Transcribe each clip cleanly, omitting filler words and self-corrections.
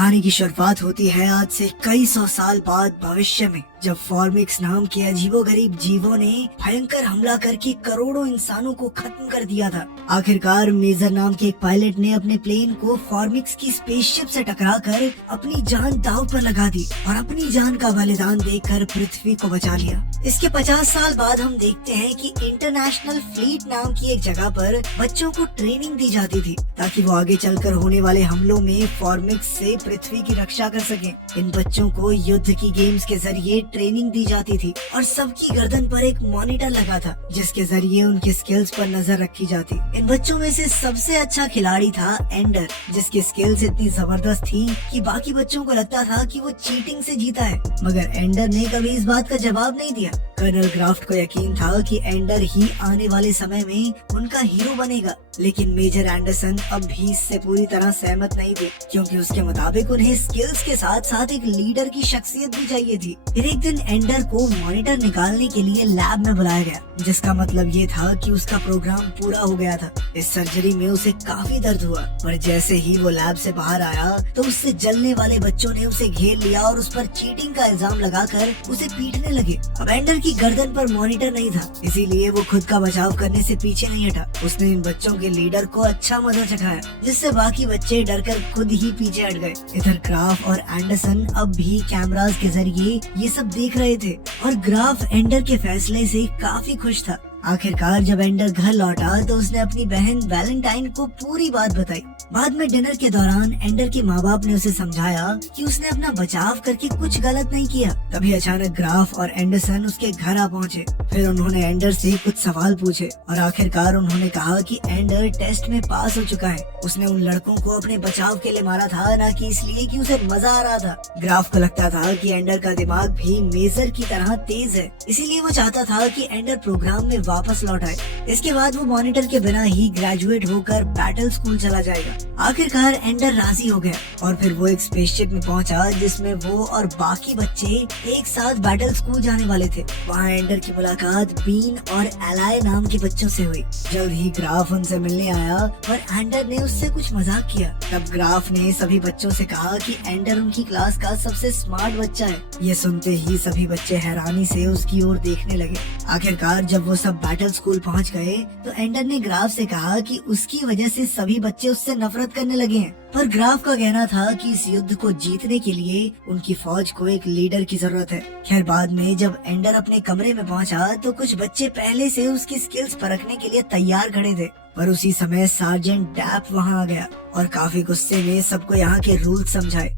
कहानी की शुरुआत होती है आज से कई सौ साल बाद भविष्य में, जब फॉर्मिक्स नाम के अजीबोगरीब जीवों ने भयंकर हमला करके करोड़ों इंसानों को खत्म कर दिया था। आखिरकार मेजर नाम के एक पायलट ने अपने प्लेन को फॉर्मिक्स की स्पेसशिप से टकराकर अपनी जान दांव पर लगा दी और अपनी जान का बलिदान देकर पृथ्वी को बचा लिया। इसके 50 साल बाद हम देखते हैं कि इंटरनेशनल फ्लीट नाम की एक जगह पर बच्चों को ट्रेनिंग दी जाती थी ताकि वो आगे चलकर होने वाले हमलों में फॉर्मिक्स से पृथ्वी की रक्षा कर सकें। इन बच्चों को युद्ध की गेम्स के जरिए ट्रेनिंग दी जाती थी और सबकी गर्दन पर एक मॉनिटर लगा था जिसके जरिए उनके स्किल्स पर नजर रखी जाती। इन बच्चों में से सबसे अच्छा खिलाड़ी था एंडर, जिसकी स्किल्स इतनी जबरदस्त थी कि बाकी बच्चों को लगता था कि वो चीटिंग से जीता है, मगर एंडर ने कभी इस बात का जवाब नहीं दिया। कर्नल ग्राफ्ट को यकीन था कि एंडर ही आने वाले समय में उनका हीरो बनेगा, लेकिन मेजर एंडरसन अब भी इससे पूरी तरह सहमत नहीं थे, क्योंकि उसके मुताबिक उन्हें स्किल्स के साथ साथ एक लीडर की शख्सियत भी चाहिए थी। फिर एक दिन एंडर को मॉनिटर निकालने के लिए लैब में बुलाया गया, जिसका मतलब ये था कि उसका प्रोग्राम पूरा हो गया था। इस सर्जरी में उसे काफी दर्द हुआ, पर जैसे ही वो लैब से बाहर आया तो उससे जलने वाले बच्चों ने उसे घेर लिया और उस पर चीटिंग का इल्जाम लगाकर उसे पीटने लगे। अब एंडर की गर्दन पर मॉनिटर नहीं था, इसीलिए वो खुद का बचाव करने से पीछे नहीं हटा। उसने इन बच्चों के लीडर को अच्छा मजा चखाया, जिससे बाकी बच्चे डरकर खुद ही पीछे हट गए। इधर ग्राफ और एंडरसन अब भी कैमरास के जरिए ये सब देख रहे थे और ग्राफ एंडर के फैसले से काफी खुश था। आखिरकार जब एंडर घर लौटा तो उसने अपनी बहन वैलेंटाइन को पूरी बात बताई। बाद में डिनर के दौरान एंडर के माँ बाप ने उसे समझाया कि उसने अपना बचाव करके कुछ गलत नहीं किया। तभी अचानक ग्राफ और एंडरसन उसके घर आ पहुँचे। फिर उन्होंने एंडर से कुछ सवाल पूछे और आखिरकार उन्होंने कहा कि एंडर टेस्ट में पास हो चुका है। उसने उन लड़कों को अपने बचाव के लिए मारा था, न कि इसलिए कि उसे मजा आ रहा था। ग्राफ को लगता था कि एंडर का दिमाग भी मेजर की तरह तेज है, इसीलिए वो चाहता था कि एंडर प्रोग्राम में वापस लौट आए। इसके बाद वो मॉनिटर के बिना ही ग्रेजुएट होकर बैटल स्कूल चला जाएगा। आखिरकार एंडर राजी हो गया और फिर वो एक स्पेसशिप में पहुंचा जिसमें वो और बाकी बच्चे एक साथ बैटल स्कूल जाने वाले थे। वहाँ एंडर की मुलाकात बीन और एलाय नाम के बच्चों से हुई। जल्द ही ग्राफ उनसे मिलने आया और एंडर ने उससे कुछ मजाक किया। तब ग्राफ ने सभी बच्चों से कहा कि एंडर उनकी क्लास का सबसे स्मार्ट बच्चा है। ये सुनते ही सभी बच्चे हैरानी से उसकी ओर देखने लगे। आखिरकार जब वो सब बैटल स्कूल पहुंच गए तो एंडर ने ग्राफ से कहा कि उसकी वजह से सभी बच्चे उससे नफरत करने लगे हैं। पर ग्राफ का कहना था कि इस युद्ध को जीतने के लिए उनकी फौज को एक लीडर की जरूरत है। खैर बाद में जब एंडर अपने कमरे में पहुंचा तो कुछ बच्चे पहले से उसकी स्किल्स परखने के लिए तैयार खड़े थे, पर उसी समय सार्जेंट डैप वहां आ गया और काफी गुस्से में सबको यहाँ के रूल समझाए।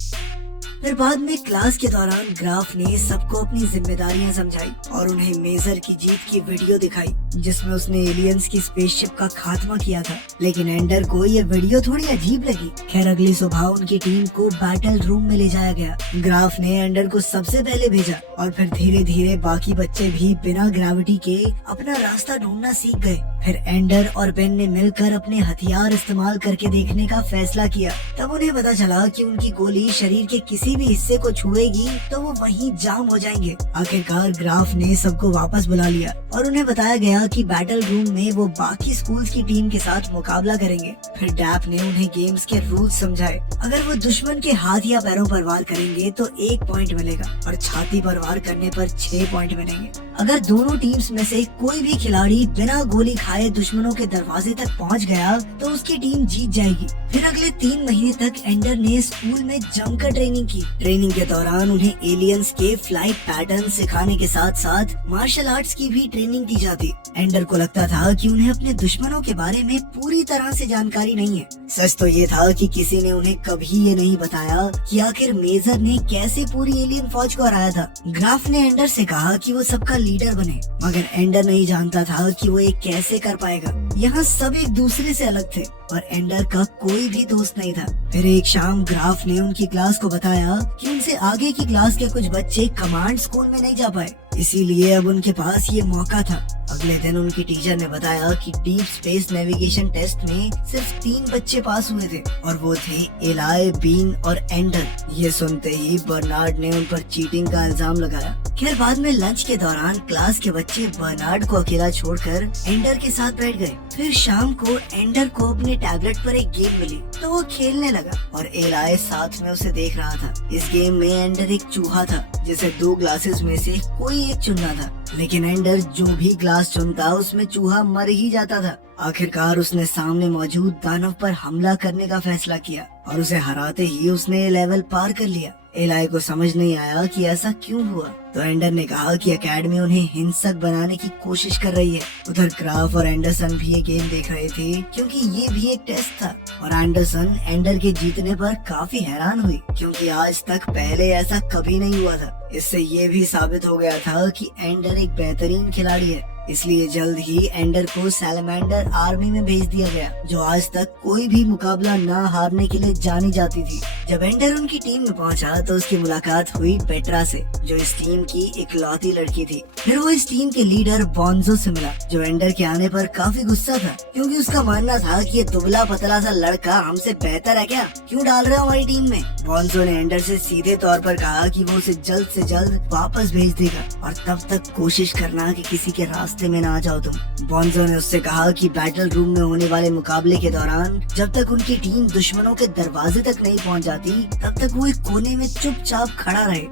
फिर बाद में क्लास के दौरान ग्राफ ने सबको अपनी जिम्मेदारियां समझाई और उन्हें मेजर की जीत की वीडियो दिखाई, जिसमें उसने एलियंस की स्पेसशिप का खात्मा किया था। लेकिन एंडर को ये वीडियो थोड़ी अजीब लगी। खैर अगली सुबह उनकी टीम को बैटल रूम में ले जाया गया। ग्राफ ने एंडर को सबसे पहले भेजा और फिर धीरे धीरे बाकी बच्चे भी बिना ग्रेविटी के अपना रास्ता ढूंढना सीख गए। फिर एंडर और बेन ने मिलकर अपने हथियार इस्तेमाल करके देखने का फैसला किया। तब उन्हें पता चला कि उनकी गोली शरीर के किसी भी हिस्से को छुएगी तो वो वहीं जाम हो जाएंगे। आखिरकार ग्राफ ने सबको वापस बुला लिया और उन्हें बताया गया कि बैटल रूम में वो बाकी स्कूल्स की टीम के साथ मुकाबला करेंगे। फिर डैप ने उन्हें गेम्स के रूल्स समझाए। अगर वो दुश्मन के हाथ या पैरों पर वार करेंगे तो 1 पॉइंट मिलेगा और छाती पर वार करने पर 6 पॉइंट मिलेंगे। अगर दोनों टीम्स में से कोई भी खिलाड़ी बिना गोली खाए दुश्मनों के दरवाजे तक पहुंच गया तो उसकी टीम जीत जाएगी। फिर अगले 3 महीने तक एंडर ने स्कूल में जमकर ट्रेनिंग की। ट्रेनिंग के दौरान उन्हें एलियंस के फ्लाइट पैटर्न सिखाने के साथ साथ मार्शल आर्ट्स की भी ट्रेनिंग दी जाती। एंडर को लगता था कि उन्हें अपने दुश्मनों के बारे में पूरी तरह से जानकारी नहीं है। सच तो ये था कि किसी ने उन्हें कभी ये नहीं बताया कि आखिर मेजर ने कैसे पूरी एलियन फौज को हराया था। ग्राफ ने एंडर से कहा कि वो सबका लीडर बने, मगर एंडर नहीं जानता था कि वो ये कैसे कर पाएगा। यहाँ सब एक दूसरे से अलग थे और एंडर का कोई भी दोस्त नहीं था। फिर एक शाम ग्राफ ने उनकी क्लास को बताया कि उनसे आगे की क्लास के कुछ बच्चे कमांड स्कूल में नहीं जा पाए, इसीलिए अब उनके पास ये मौका था। अगले दिन उनकी टीचर ने बताया कि डीप स्पेस नेविगेशन टेस्ट में सिर्फ 3 बच्चे पास हुए थे और वो थे एलाय, बीन और एंडर। ये सुनते ही बर्नार्ड ने उन पर चीटिंग का इल्जाम लगाया खैर बाद में लंच के दौरान क्लास के बच्चे बर्नार्ड को अकेला छोड़कर एंडर के साथ बैठ गए। फिर शाम को एंडर को अपने टैबलेट पर एक गेम मिली तो वो खेलने लगा और एलाय साथ में उसे देख रहा था। इस गेम में एंडर एक चूहा था जिसे 2 ग्लासेस में से कोई एक चुनना था, लेकिन एंडर जो भी ग्लास चुनता उसमें चूहा मर ही जाता था। आखिरकार उसने सामने मौजूद दानव पर हमला करने का फैसला किया और उसे हराते ही उसने लेवल पार कर लिया। एलाय को समझ नहीं आया कि ऐसा क्यों हुआ, तो एंडर ने कहा कि एकेडमी उन्हें हिंसक बनाने की कोशिश कर रही है। उधर ग्राफ और एंडरसन भी ये गेम देख रहे थे क्योंकि ये भी एक टेस्ट था और एंडरसन एंडर के जीतने पर काफी हैरान हुई क्योंकि आज तक पहले ऐसा कभी नहीं हुआ था। इससे ये भी साबित हो गया था कि एंडर एक बेहतरीन खिलाड़ी है। इसलिए जल्द ही एंडर को सैलमेंडर आर्मी में भेज दिया गया, जो आज तक कोई भी मुकाबला न हारने के लिए जानी जाती थी। जब एंडर उनकी टीम में पहुंचा तो उसकी मुलाकात हुई पेट्रा से, जो इस टीम की इकलौती लड़की थी। फिर वो इस टीम के लीडर बॉन्जो से मिला, जो एंडर के आने पर काफी गुस्सा था क्योंकि उसका मानना था कि ये दुबला पतला सा लड़का हमसे बेहतर है क्या, क्यों डाल रहे हो हमारी टीम में। बॉन्जो ने एंडर से सीधे तौर पर कहा कि वो उसे जल्द से जल्द वापस भेज देगा और तब तक कोशिश करना कि किसी के रास्ते में ना आ जाओ तुम। बॉन्जो ने उससे कहा कि बैटल रूम में होने वाले मुकाबले के दौरान जब तक उनकी टीम दुश्मनों के दरवाजे तक नहीं पहुंच जाती तब तक वो एक कोने में चुपचाप खड़ा रहे।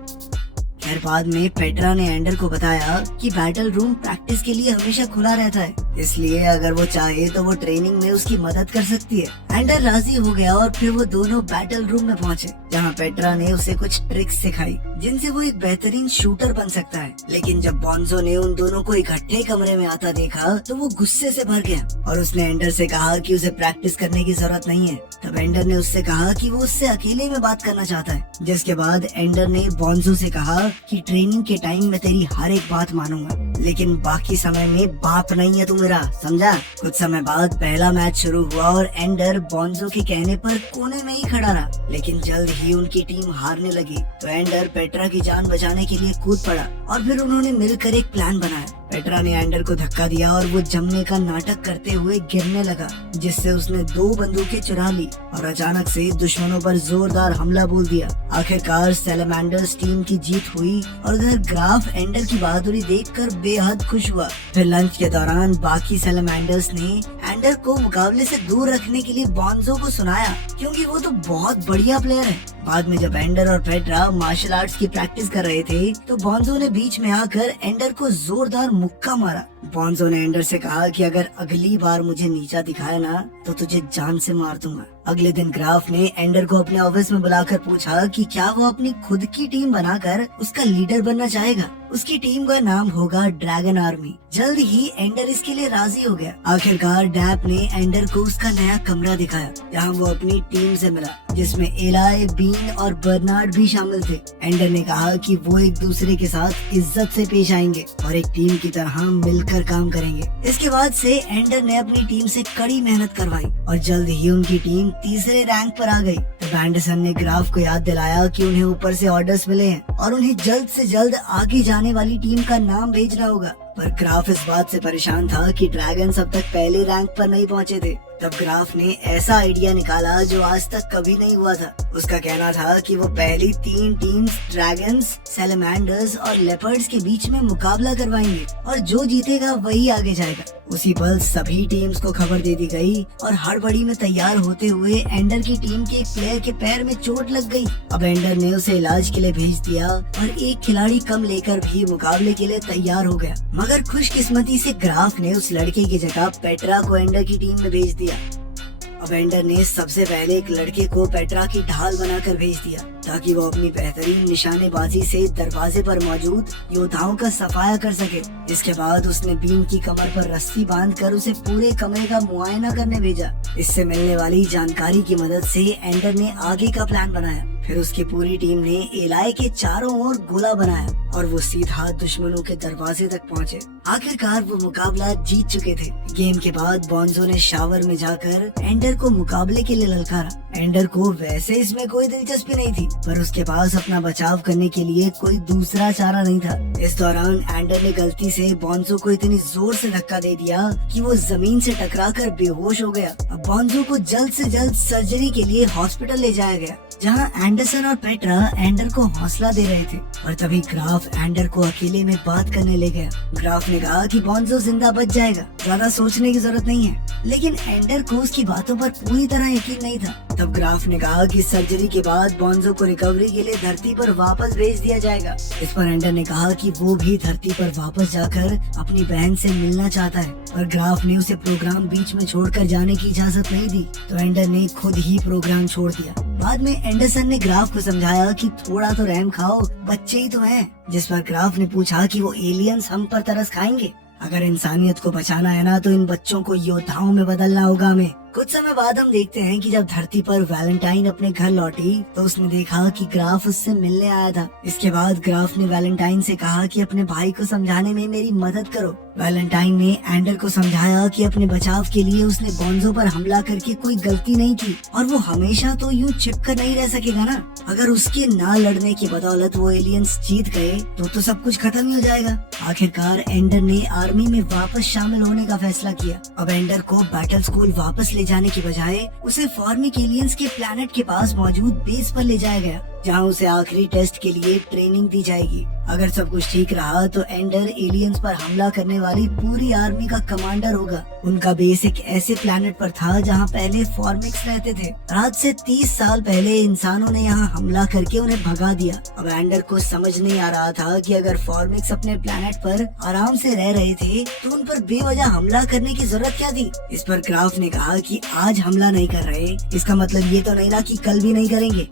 खैर बाद में पेट्रा ने एंडर को बताया कि बैटल रूम प्रैक्टिस के लिए हमेशा खुला रहता है, इसलिए अगर वो चाहे तो वो ट्रेनिंग में उसकी मदद कर सकती है। एंडर राजी हो गया और फिर वो दोनों बैटल रूम में पहुंचे, जहां पेट्रा ने उसे कुछ ट्रिक्स सिखाई जिनसे वो एक बेहतरीन शूटर बन सकता है। लेकिन जब बॉन्जो ने उन दोनों को इकट्ठे कमरे में आता देखा तो वो गुस्से से भर गया और उसने एंडर से कहा कि उसे प्रैक्टिस करने की जरूरत नहीं है। तब एंडर ने उससे कहा कि वो उससे अकेले में बात करना चाहता है, जिसके बाद एंडर ने बॉन्जो से कहा कि ट्रेनिंग के टाइम में तेरी हर एक बात मानूंगा, लेकिन बाकी समय में बाप नहीं है तू मेरा, समझा। कुछ समय बाद पहला मैच शुरू हुआ और एंडर बॉन्जो के कहने पर कोने में ही खड़ा रहा, लेकिन जल्द ही उनकी टीम हारने लगी तो एंडर पेट्रा की जान बचाने के लिए कूद पड़ा और फिर उन्होंने मिलकर एक प्लान बनाया। पेट्रा ने एंडर को धक्का दिया और वो जमने का नाटक करते हुए गिरने लगा, जिससे उसने 2 बंदूकें चुरा ली और अचानक से दुश्मनों पर जोरदार हमला बोल दिया। आखिरकार सैलमेंडर्स टीम की जीत हुई और उधर ग्राफ एंडर की बहादुरी देखकर बेहद खुश हुआ। फिर लंच के दौरान बाकी सैलमेंडर्स ने एंडर को मुकाबले से दूर रखने के लिए बॉन्जो को सुनाया क्योंकि वो तो बहुत बढ़िया प्लेयर है। बाद में जब एंडर और पेट्रा मार्शल आर्ट्स की प्रैक्टिस कर रहे थे तो बॉन्जो ने बीच में आकर एंडर को जोरदार मुक्का मारा। बॉन्जो ने एंडर से कहा कि अगर अगली बार मुझे नीचा दिखाया ना तो तुझे जान से मार दूंगा। अगले दिन ग्राफ ने एंडर को अपने ऑफिस में बुलाकर पूछा कि क्या वो अपनी खुद की टीम बनाकर उसका लीडर बनना चाहेगा। उसकी टीम का नाम होगा ड्रैगन आर्मी। जल्द ही एंडर इसके लिए राजी हो गया। आखिरकार डैप ने एंडर को उसका नया कमरा दिखाया जहां वो अपनी टीम से मिला, जिसमें एलाय, बीन और बर्नार्ड भी शामिल थे। एंडर ने कहा कि वो एक दूसरे के साथ इज्जत से पेश आएंगे और एक टीम की तरह मिलकर काम करेंगे। इसके बाद से एंडर ने अपनी टीम से कड़ी मेहनत करवाई और जल्द ही उनकी टीम तीसरे रैंक पर आ गई। तब एंडरसन ने ग्राफ को याद दिलाया कि उन्हें ऊपर से ऑर्डर्स मिले हैं और उन्हें जल्द से जल्द आगे जाने वाली टीम का नाम भेजना होगा। पर ग्राफ इस बात से परेशान था कि ड्रैगन्स अब तक पहले रैंक पर नहीं पहुंचे थे। तब ग्राफ ने ऐसा आइडिया निकाला जो आज तक कभी नहीं हुआ था। उसका कहना था कि वो पहली 3 टीम्स ड्रैगन्स, सैलमेंडर्स और लेपर्ड्स के बीच में मुकाबला करवाएंगे और जो जीतेगा वही आगे जाएगा। उसी पल सभी टीम्स को खबर दे दी गई और हड़बड़ी में तैयार होते हुए एंडर की टीम के एक प्लेयर के पैर में चोट लग गई। अब एंडर ने उसे इलाज के लिए भेज दिया और एक खिलाड़ी कम लेकर भी मुकाबले के लिए तैयार हो गया। मगर खुशकिस्मती से ग्राफ ने उस लड़के की जगह पेट्रा को एंडर की टीम में भेज दिया। अब एंडर ने सबसे पहले एक लड़के को पेट्रा की ढाल बनाकर भेज दिया ताकि वो अपनी बेहतरीन निशानेबाजी से दरवाजे पर मौजूद योद्धाओं का सफाया कर सके। इसके बाद उसने बीन की कमर पर रस्सी बांधकर उसे पूरे कमरे का मुआयना करने भेजा। इससे मिलने वाली जानकारी की मदद से एंडर ने आगे का प्लान बनाया। फिर उसकी पूरी टीम ने एलाय के चारों ओर गोला बनाया और वो सीधा दुश्मनों के दरवाजे तक पहुंचे। आखिरकार वो मुकाबला जीत चुके थे। गेम के बाद बॉन्जो ने शावर में जाकर एंडर को मुकाबले के लिए ललकारा। एंडर को वैसे इसमें कोई दिलचस्पी नहीं थी, पर उसके पास अपना बचाव करने के लिए कोई दूसरा चारा नहीं था। इस दौरान एंडर ने गलती से बॉन्जो को इतनी जोर से धक्का दे दिया कि वो जमीन से टकराकर बेहोश हो गया। अब बॉन्जो को जल्द से जल्द सर्जरी के लिए हॉस्पिटल ले जाया गया, जहां एंडरसन और पेट्रा एंडर को हौसला दे रहे थे। और तभी ग्राफ ग्राफ एंडर को अकेले में बात करने ले गया। ग्राफ ने कहा कि बॉन्जो जिंदा बच जाएगा, ज्यादा सोचने की जरूरत नहीं है। लेकिन एंडर को उसकी बातों पर पूरी तरह यकीन नहीं था। तब ग्राफ ने कहा कि सर्जरी के बाद बॉन्जो को रिकवरी के लिए धरती पर वापस भेज दिया जाएगा। इस पर एंडर ने कहा कि वो भी धरती पर वापस जाकर अपनी बहन से मिलना चाहता है, पर ग्राफ ने उसे प्रोग्राम बीच में छोड़कर जाने की इजाजत नहीं दी, तो एंडर ने खुद ही प्रोग्राम छोड़ दिया। बाद में एंडरसन ने ग्राफ को समझाया कि थोड़ा तो रहम खाओ, बच्चे ही तो हैं। जिस पर ग्राफ ने पूछा कि वो एलियंस हम पर तरस खाएंगे। अगर इंसानियत को बचाना है ना, तो इन बच्चों को योद्धाओं में बदलना होगा हमें। कुछ समय बाद हम देखते हैं कि जब धरती पर वैलेंटाइन अपने घर लौटी तो उसने देखा कि ग्राफ उससे मिलने आया था। इसके बाद ग्राफ ने वैलेंटाइन से कहा कि अपने भाई को समझाने में मेरी मदद करो। वैलेंटाइन ने एंडर को समझाया कि अपने बचाव के लिए उसने बॉन्जो पर हमला करके कोई गलती नहीं की और वो हमेशा तो यूं छिपकर नहीं रह सकेगा ना। अगर उसके ना लड़ने की बदौलत वो एलियंस जीत गए तो सब कुछ खत्म ही हो जाएगा। आखिरकार एंडर ने आर्मी में वापस शामिल होने का फैसला किया। अब एंडर को बैटल स्कूल वापस ले जाने की बजाय उसे फॉर्मिक एलियंस के प्लैनेट के पास मौजूद बेस पर ले जाया गया, जहां उसे आखिरी टेस्ट के लिए ट्रेनिंग दी जाएगी। अगर सब कुछ ठीक रहा तो एंडर एलियंस पर हमला करने वाली पूरी आर्मी का कमांडर होगा। उनका बेस एक ऐसे प्लैनेट पर था जहां पहले फॉर्मिक्स रहते थे। आज से 30 साल पहले इंसानों ने यहां हमला करके उन्हें भगा दिया। अब एंडर को समझ नहीं आ रहा था कि अगर फॉर्मिक्स अपने प्लैनेट पर आराम से रह रहे थे तो उन पर बेवजह हमला करने की जरूरत क्या थी। इस पर ग्राफ ने कहा कि आज हमला नहीं कर रहे, इसका मतलब ये तो नहीं ना कि कल भी नहीं करेंगे।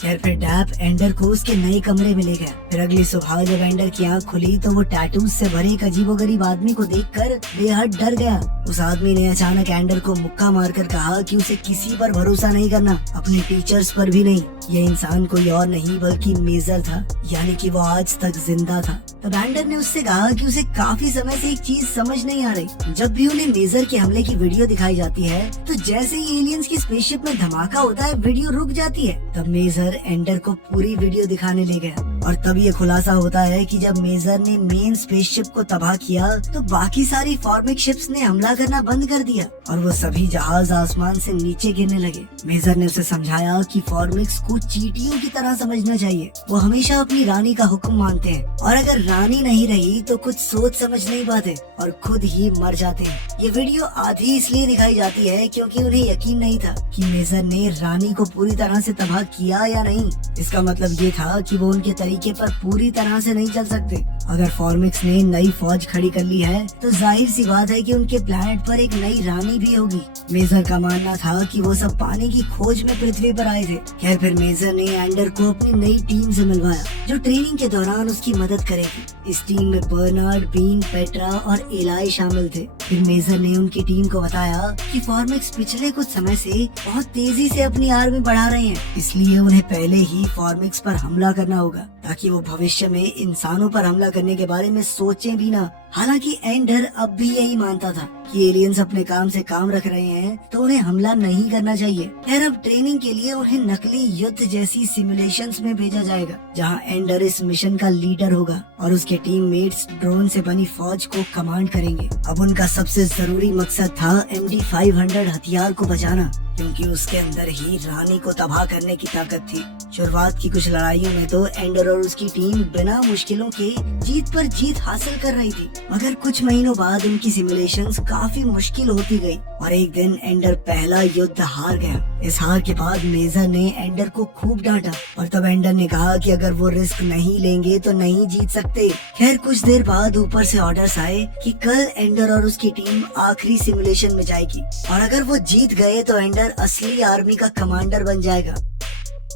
खैर फिर डैप एंडर को उसके नए कमरे में ले गया। फिर अगली सुबह जब एंडर की आंख खुली तो वो टैटूज से भरे एक अजीबोगरीब आदमी को देखकर बेहद डर गया। उस आदमी ने अचानक एंडर को मुक्का मारकर कहा कि उसे किसी पर भरोसा नहीं करना, अपने टीचर्स पर भी नहीं। ये इंसान कोई और नहीं बल्कि मेजर था, यानी कि वो आज तक जिंदा था। तब एंडर ने उससे कहा कि उसे काफी समय से एक चीज समझ नहीं आ रही। जब भी उन्हें मेजर के हमले की वीडियो दिखाई जाती है तो जैसे ही एलियंस की स्पेसशिप में धमाका होता है वीडियो रुक जाती है। तब मेजर एंडर को पूरी वीडियो दिखाने ले गया और तब ये खुलासा होता है कि जब मेजर ने मेन स्पेसशिप को तबाह किया तो बाकी सारी फॉर्मिक शिप्स ने हमला करना बंद कर दिया और वो सभी जहाज आसमान से नीचे गिरने लगे। मेजर ने उसे समझाया कि फॉर्मिक्स को चींटियों की तरह समझना चाहिए। वो हमेशा अपनी रानी का हुक्म मानते हैं और अगर रानी नहीं रही तो कुछ सोच समझ नहीं पाते और खुद ही मर जाते हैं। ये वीडियो आधी इसलिए दिखाई जाती है क्योंकि उन्हें यकीन नहीं था कि मेजर ने रानी को पूरी तरह से तबाह किया या नहीं। इसका मतलब ये था कि वो उनके तरीके पर पूरी तरह से नहीं चल सकते। अगर फॉर्मिक्स ने नई फौज खड़ी कर ली है तो जाहिर सी बात है कि उनके प्लैनेट पर एक नई रानी भी होगी। मेजर का मानना था कि वो सब पानी की खोज में पृथ्वी पर आए थे। खैर फिर मेजर ने एंडर को अपनी नई टीम से मिलवाया जो ट्रेनिंग के दौरान उसकी मदद करेगी। इस टीम में बर्नार्ड, बीन, पेट्रा और एलाई शामिल थे। फिर मेजर ने उनकी टीम को बताया कि फॉर्मिक्स पिछले कुछ समय से बहुत तेजी से अपनी आर्मी बढ़ा रहे हैं, इसलिए उन्हें पहले ही फॉर्मिक्स पर हमला करना होगा ताकि वो भविष्य में इंसानों पर हमला करने के बारे में सोचें भी ना। हालांकि एंडर अब भी यही मानता था कि एलियंस अपने काम से काम रख रहे हैं तो उन्हें हमला नहीं करना चाहिए। खैर अब ट्रेनिंग के लिए उन्हें नकली युद्ध जैसी सिमुलेशंस में भेजा जाएगा जहां एंडर इस मिशन का लीडर होगा और उसके टीममेट्स ड्रोन से बनी फौज को कमांड करेंगे। अब उनका सबसे जरूरी मकसद था MD-500 हथियार को बचाना क्योंकि उसके अंदर ही रानी को तबाह करने की ताकत थी। शुरुआत की कुछ लड़ाइयों में तो एंडर और उसकी टीम बिना मुश्किलों के जीत पर जीत हासिल कर रही थी, मगर कुछ महीनों बाद उनकी सिमुलेशंस काफी मुश्किल होती गई और एक दिन एंडर पहला युद्ध हार गया। इस हार के बाद मेजर ने एंडर को खूब डांटा और तब एंडर ने कहा कि अगर वो रिस्क नहीं लेंगे तो नहीं जीत सकते। खैर कुछ देर बाद ऊपर से ऑर्डर्स आए कि कल एंडर और उसकी टीम आखिरी सिमुलेशन में जाएगी और अगर वो जीत गए तो एंडर असली आर्मी का कमांडर बन जाएगा।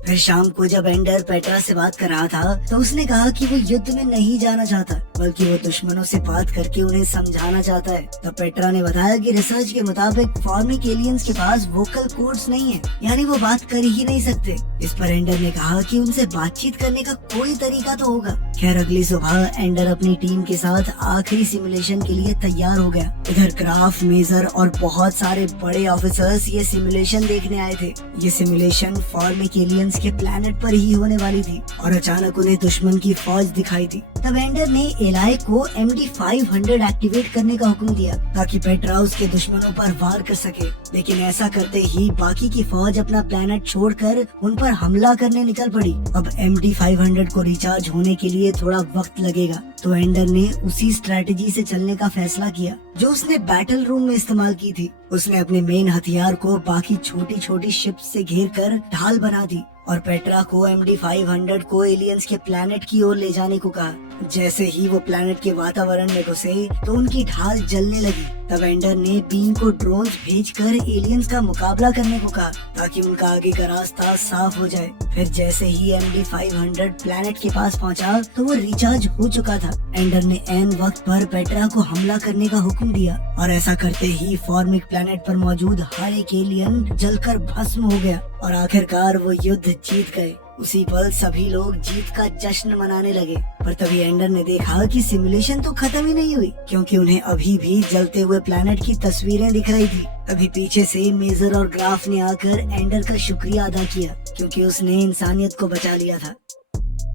फिर शाम को जब एंडर पेट्रा से बात कर रहा था तो उसने कहा कि वो युद्ध में नहीं जाना चाहता बल्कि वो दुश्मनों से बात करके उन्हें समझाना चाहता है। तब पेट्रा ने बताया कि रिसर्च के मुताबिक फॉर्मिक एलियंस के पास वोकल कोड्स नहीं है, यानी वो बात कर ही नहीं सकते। इस पर एंडर ने कहा कि उनसे बातचीत करने का कोई तरीका तो होगा। खैर अगली सुबह एंडर अपनी टीम के साथ आखिरी सिमुलेशन के लिए तैयार हो गया। इधर ग्राफ, मेजर और बहुत सारे बड़े ऑफिसर्स ये सिमुलेशन देखने आए थे। ये सिमुलेशन फॉर्मिक एलियंस के प्लैनेट पर ही होने वाली थी और अचानक उन्हें दुश्मन की फौज दिखाई दी। तब एंडर ने एलाई को MD-500 एक्टिवेट करने का हुक्म दिया ताकि पेट्रा उसके दुश्मनों पर वार कर सके। लेकिन ऐसा करते ही बाकी की फौज अपना प्लेनेट छोड़कर उन पर हमला करने निकल पड़ी। अब MD-500 को रिचार्ज होने के लिए थोड़ा वक्त लगेगा, तो एंडर ने उसी स्ट्रेटेजी से चलने का फैसला किया जो उसने बैटल रूम में इस्तेमाल की थी। उसने अपने मेन हथियार को बाकी छोटी छोटी शिप्स से घेर कर ढाल बना दी और पेट्रा को MD-500 को एलियंस के प्लेनेट की ओर ले जाने को कहा। जैसे ही वो प्लेनेट के वातावरण में घुसे तो उनकी ढाल जलने लगी। तब एंडर ने बीन को ड्रोन्स भेजकर एलियंस का मुकाबला करने को कहा ताकि उनका आगे का रास्ता साफ हो जाए। फिर जैसे ही MD-500 प्लेनेट के पास पहुंचा तो वो रिचार्ज हो चुका था। एंडर ने ऐन वक्त पर पेट्रा को हमला करने का हुक्म दिया और ऐसा करते ही फॉर्मिक प्लेनेट पर मौजूद हर एक एलियन जलकर भस्म हो गया और आखिरकार वो युद्ध जीत गए। उसी पल सभी लोग जीत का जश्न मनाने लगे, पर तभी एंडर ने देखा कि सिमुलेशन तो खत्म ही नहीं हुई, क्योंकि उन्हें अभी भी जलते हुए प्लेनेट की तस्वीरें दिख रही थी। तभी पीछे से मेजर और ग्राफ ने आकर एंडर का शुक्रिया अदा किया क्योंकि उसने इंसानियत को बचा लिया था।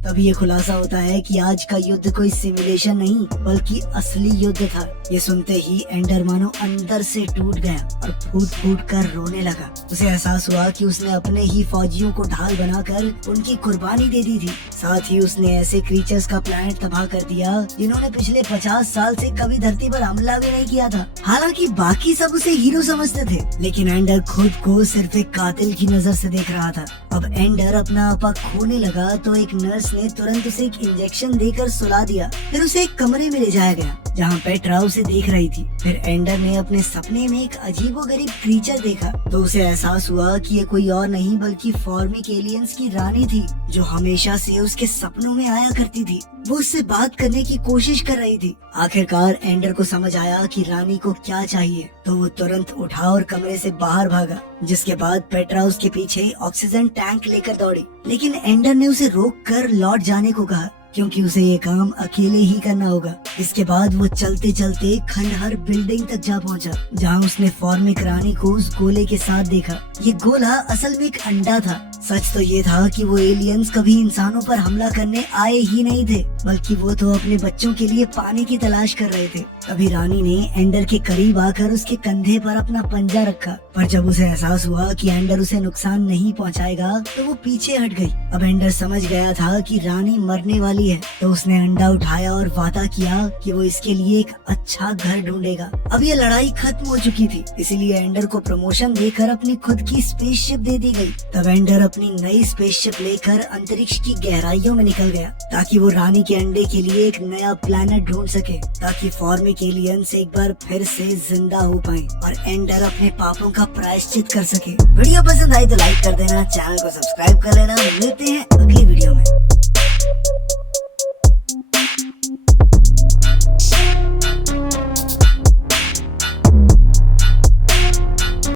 तभी ये खुलासा होता है कि आज का युद्ध कोई सिमुलेशन नहीं बल्कि असली युद्ध था। ये सुनते ही एंडर मानो अंदर से टूट गया और फूट फूट कर रोने लगा। उसे एहसास हुआ कि उसने अपने ही फौजियों को ढाल बनाकर उनकी कुर्बानी दे दी थी। साथ ही उसने ऐसे क्रीचर्स का प्लेनेट तबाह कर दिया जिन्होंने पिछले 50 साल से कभी धरती पर हमला भी नहीं किया था। हालांकि बाकी सब उसे हीरो समझते थे, लेकिन एंडर खुद को सिर्फ एक कातिल की नजर से देख रहा था। अब एंडर अपना आपा खोने लगा तो एक नर्स ने तुरंत उसे एक इंजेक्शन देकर सुला दिया। फिर उसे एक कमरे में ले जाया गया जहाँ पेट्रा उसे देख रही थी। फिर एंडर ने अपने सपने में एक अजीबोगरीब क्रीचर देखा तो उसे एहसास हुआ कि ये कोई और नहीं बल्कि फॉर्मिक एलियंस की रानी थी जो हमेशा से उसके सपनों में आया करती थी। वो उससे बात करने की कोशिश कर रही थी। आखिरकार एंडर को समझ आया कि रानी को क्या चाहिए, तो वो तुरंत उठा और कमरे से बाहर भागा। जिसके बाद पेट्रा उसके पीछे ऑक्सीजन टैंक लेकर दौड़ी, लेकिन एंडर ने उसे रोक कर लौट जाने को कहा क्योंकि उसे ये काम अकेले ही करना होगा। इसके बाद वो चलते चलते खंडहर बिल्डिंग तक जा पहुंचा जहां उसने फॉर्मिक रानी को उस गोले के साथ देखा। ये गोला असल में एक अंडा था। सच तो ये था कि वो एलियंस कभी इंसानों पर हमला करने आए ही नहीं थे, बल्कि वो तो अपने बच्चों के लिए पानी की तलाश कर रहे थे। तभी रानी ने एंडर के करीब आकर उसके कंधे पर अपना पंजा रखा, पर जब उसे एहसास हुआ कि एंडर उसे नुकसान नहीं पहुंचाएगा तो वो पीछे हट गई। अब एंडर समझ गया था कि रानी मरने वाली है, तो उसने अंडा उठाया और वादा किया कि वो इसके लिए एक अच्छा घर ढूंढेगा। अब ये लड़ाई खत्म हो चुकी थी, इसीलिए एंडर को प्रमोशन देकर अपनी खुद की स्पेसशिप दे दी गई। तब एंडर अपनी नई स्पेसशिप लेकर अंतरिक्ष की गहराइयों में निकल गया ताकि वो रानी के अंडे के लिए एक नया प्लेनेट ढूंढ सके, ताकि फॉर्मिक एलियंस एक बार फिर से जिंदा हो पाए और एंडर अपने पापों का प्रायश्चित कर सके। वीडियो पसंद आई तो लाइक कर देना, चैनल को सब्सक्राइब कर लेना। मिलते हैं अगली वीडियो में।